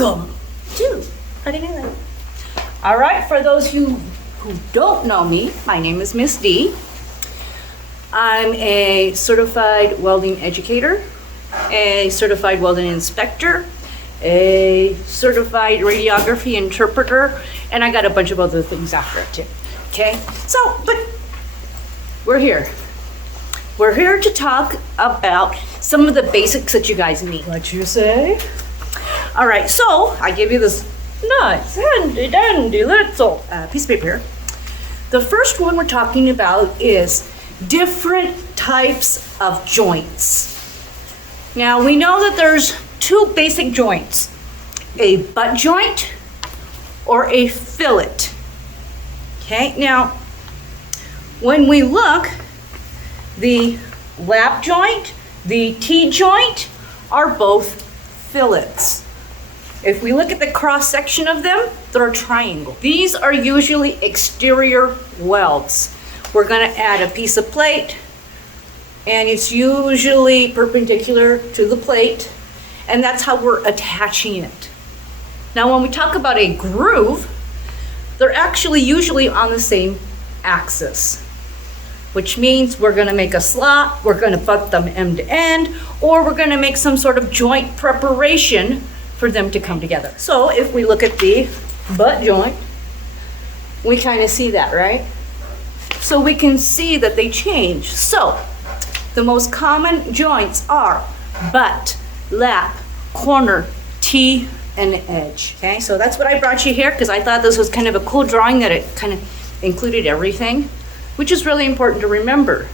Welcome to Medina. All right, for those who don't know me, my name is Miss D. I'm a certified welding educator, a certified welding inspector, a certified radiography interpreter, and I got a bunch of other things after it too. Okay, but we're here. We're here to talk about some of the basics that you guys need. What you say? All right, so I give you this nice, handy, dandy little piece of paper here. The first one we're talking about is different types of joints. Now, we know that there's two basic joints, a butt joint or a fillet. Okay, now, when we look, the lap joint, the T-joint are both fillets. If we look at the cross-section of them, they're a triangle. These are usually exterior welds. We're gonna add a piece of plate, and it's usually perpendicular to the plate, and that's how we're attaching it. Now, when we talk about a groove, they're actually usually on the same axis, which means we're gonna make a slot, we're gonna butt them end to end, or we're gonna make some sort of joint preparation for them to come together. So if we look at the butt joint, we kind of see that, right? So we can see that they change. So the most common joints are butt, lap, corner, T, and edge. Okay, so that's what I brought you here because I thought this was kind of a cool drawing that it kind of included everything, which is really important to remember.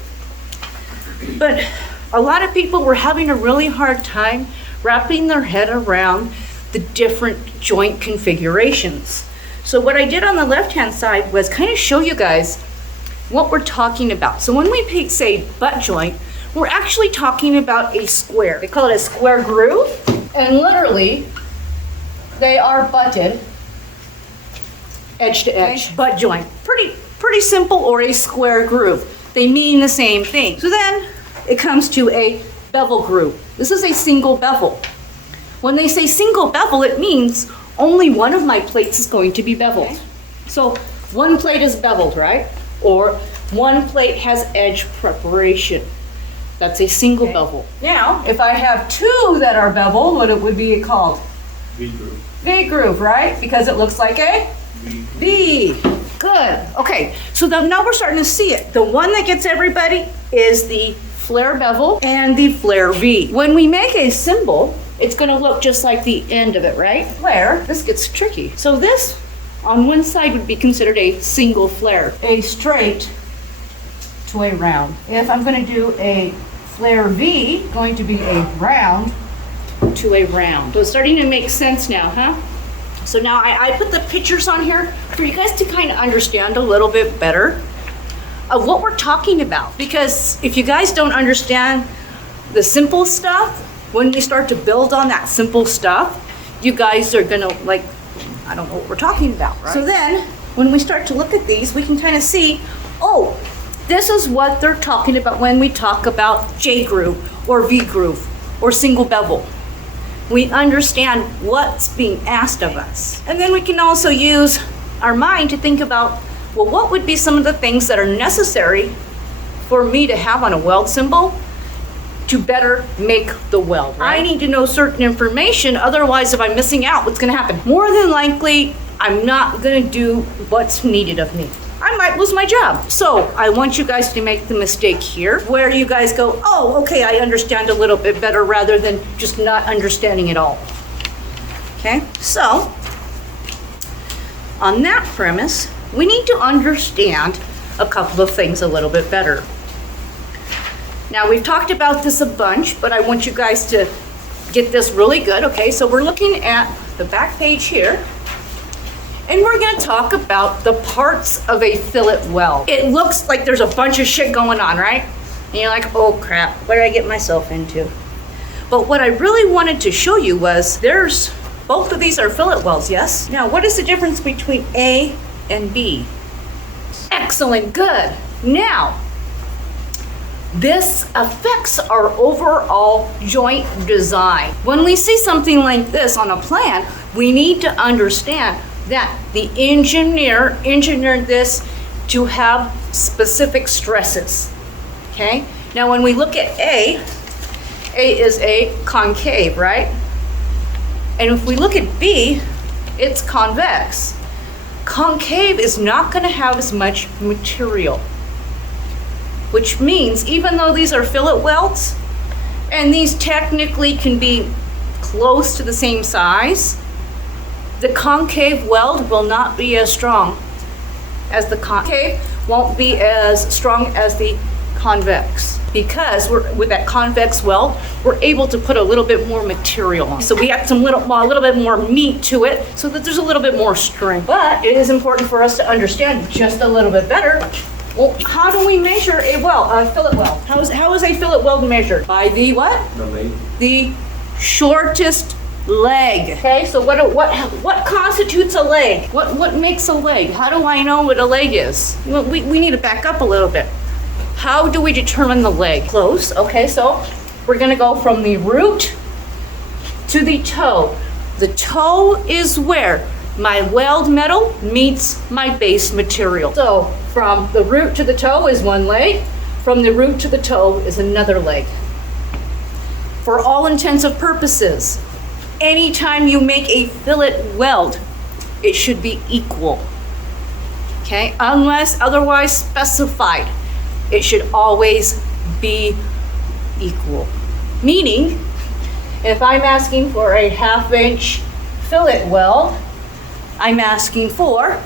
But a lot of people were having a really hard time wrapping their head around the different joint configurations. So what I did on the left-hand side was kind of show you guys what we're talking about. So when we say butt joint, we're actually talking about a square. They call it a square groove, and literally they are butted edge to edge. Okay. Butt joint, pretty simple, or a square groove. They mean the same thing. So then it comes to a bevel groove. This is a single bevel. When they say single bevel, it means only one of my plates is going to be beveled. Okay. So one plate is beveled, right? Or one plate has edge preparation. That's a single bevel. Now, if I have two that are beveled, what would be called? V-groove. V-groove, right? Because it looks like a V. Good. Okay, so now we're starting to see it. The one that gets everybody is the flare bevel and the flare V. When we make a symbol, it's gonna look just like the end of it, right? Flare, this gets tricky. So this on one side would be considered a single flare, a straight to a round. If I'm gonna do a flare V, going to be a round to a round. So it's starting to make sense now, huh? So now I put the pictures on here for you guys to kind of understand a little bit better of what we're talking about. Because if you guys don't understand the simple stuff, when we start to build on that simple stuff, you guys are gonna I don't know what we're talking about, right? So then, when we start to look at these, we can kind of see, oh, this is what they're talking about when we talk about J groove or V groove or single bevel. We understand what's being asked of us. And then we can also use our mind to think about, well, what would be some of the things that are necessary for me to have on a weld symbol to better make the weld, right? I need to know certain information, otherwise if I'm missing out, what's gonna happen? More than likely, I'm not gonna do what's needed of me. I might lose my job. So I want you guys to make the mistake here, where you guys go, oh, okay, I understand a little bit better, rather than just not understanding it all. Okay, so on that premise, we need to understand a couple of things a little bit better. Now, we've talked about this a bunch, but I want you guys to get this really good. Okay, so we're looking at the back page here, and we're gonna talk about the parts of a fillet weld. It looks like there's a bunch of shit going on, right? And you're like, oh crap, what did I get myself into? But what I really wanted to show you was both of these are fillet welds, yes? Now, what is the difference between A and B? Excellent, good. Now, This affects our overall joint design. When we see something like this on a plan, we need to understand that the engineer engineered this to have specific stresses, okay? Now when we look at A is a concave, right? And if we look at B, it's convex. Concave is not gonna have as much material, which means even though these are fillet welds, and these technically can be close to the same size, the concave weld will not be as strong as the concave, won't be as strong as the convex, because with that convex weld, we're able to put a little bit more material on. So we have a little bit more meat to it, so that there's a little bit more strength. But it is important for us to understand just a little bit better. Well, how do we measure a fillet weld? How is a fillet weld measured? By the what? The leg. The shortest leg. Okay, so what constitutes a leg? What makes a leg? How do I know what a leg is? Well, we need to back up a little bit. How do we determine the leg? Close. Okay, so we're gonna go from the root to the toe. The toe is where my weld metal meets my base material. So from the root to the toe is one leg. From the root to the toe is another leg. For all intents and purposes, anytime you make a fillet weld, it should be equal, okay? Unless otherwise specified, it should always be equal. Meaning, if I'm asking for a 1/2" fillet weld, I'm asking for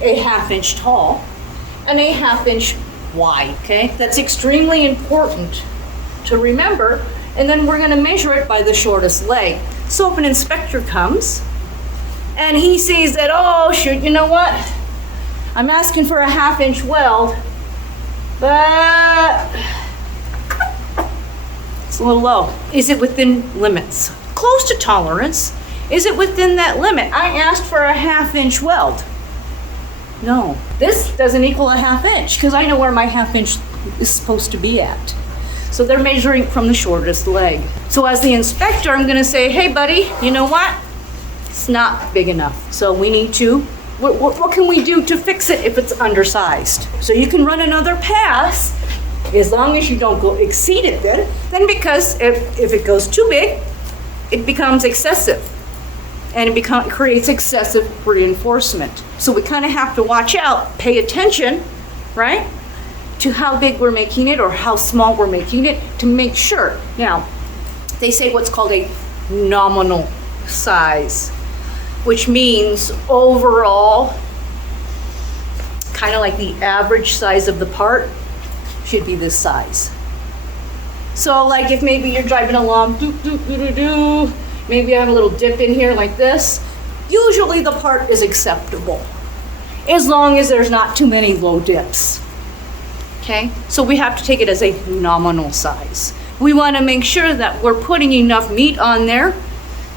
a 1/2" tall and a 1/2" wide, okay? That's extremely important to remember, and then we're gonna measure it by the shortest leg. So if an inspector comes and he sees that, oh shoot, you know what? I'm asking for a 1/2" weld, but it's a little low. Is it within limits? Close to tolerance. Is it within that limit? I asked for a 1/2" weld. No, this doesn't equal a 1/2" because I know where my 1/2" is supposed to be at. So they're measuring from the shortest leg. So as the inspector, I'm gonna say, hey buddy, you know what? It's not big enough. So we need to, what can we do to fix it if it's undersized? So you can run another pass as long as you don't go exceed it then because if it goes too big, it becomes excessive and it creates excessive reinforcement. So we kind of have to watch out, pay attention, right? To how big we're making it or how small we're making it to make sure. Now, they say what's called a nominal size, which means overall, kind of like the average size of the part should be this size. So like if maybe you're driving along, maybe I have a little dip in here like this, usually the part is acceptable as long as there's not too many low dips. Okay, so we have to take it as a nominal size. We want to make sure that we're putting enough meat on there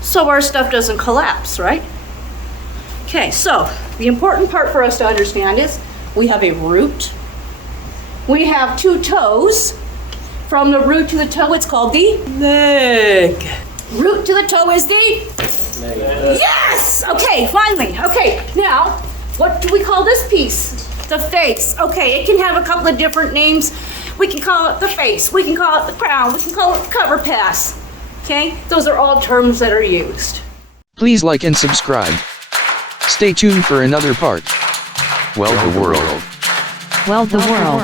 so our stuff doesn't collapse, right? Okay, so the important part for us to understand is we have a root. We have two toes. From the root to the toe, it's called the leg. Root to the toe is the leg. Yes! Okay, finally. Okay, now, what do we call this piece? The face. Okay, it can have a couple of different names. We can call it the face. We can call it the crown. We can call it the cover pass. Okay, those are all terms that are used. Please like and subscribe. Stay tuned for another part. Weld the world. Weld the world.